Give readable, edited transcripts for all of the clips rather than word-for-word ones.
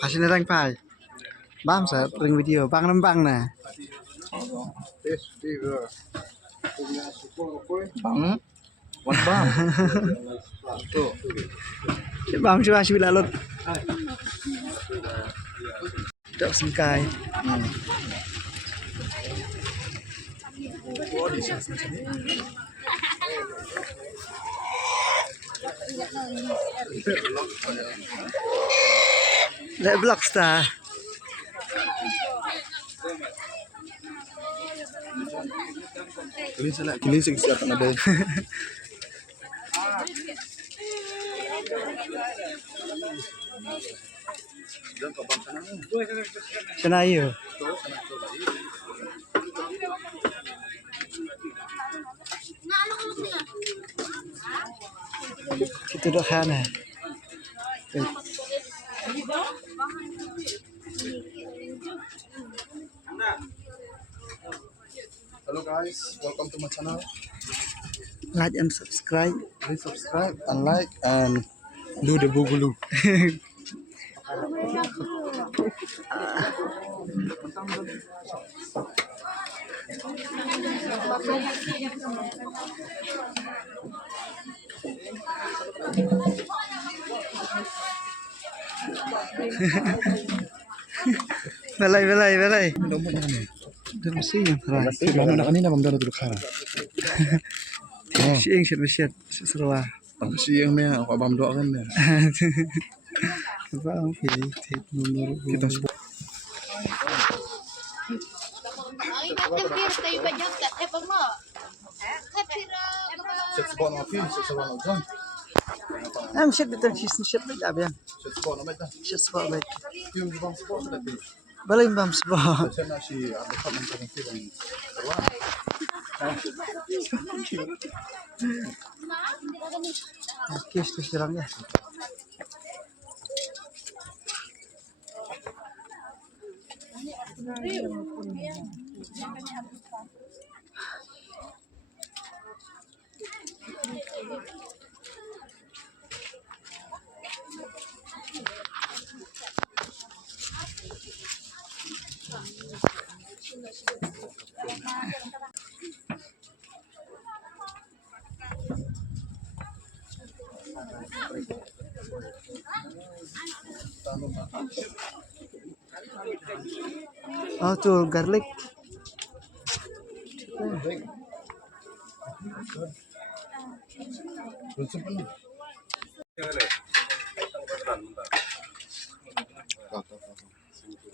Hasilnya rank pai. Bam sa ring video bang nembang na. Bang, one bang. Tuh. Bam cuma sih lalut. Tak singkai. Lek blok sta. Kini sih siapa ada. Sana iyo. Itu dah kan. Hello guys, welcome to my channel. Like and subscribe. Please subscribe and like and do the boogaloo. Belai. Domok na kami. Dan mesti yang terakhir. Kasi lalo na kanina bang dito ka. Si yang siap seruah. Ang siyang na ako abang doa kan na. Apa ang pilih nomor Kita sebut set spot na film, set spot na drum. Am shit betul shit betul abang. Set spot na mata. Shit spot baik. Film di bang spot na din. Balai bam spot. Saya na si ada kat ng film. Oke, itu silang ya. Oh tuh garlic.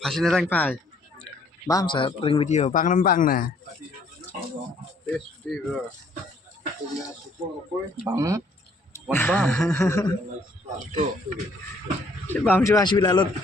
Hasilnya rank pai. Bam sa ring video bang nembang na. Bang, one bang. Tuh. Bam cuma sih lalut.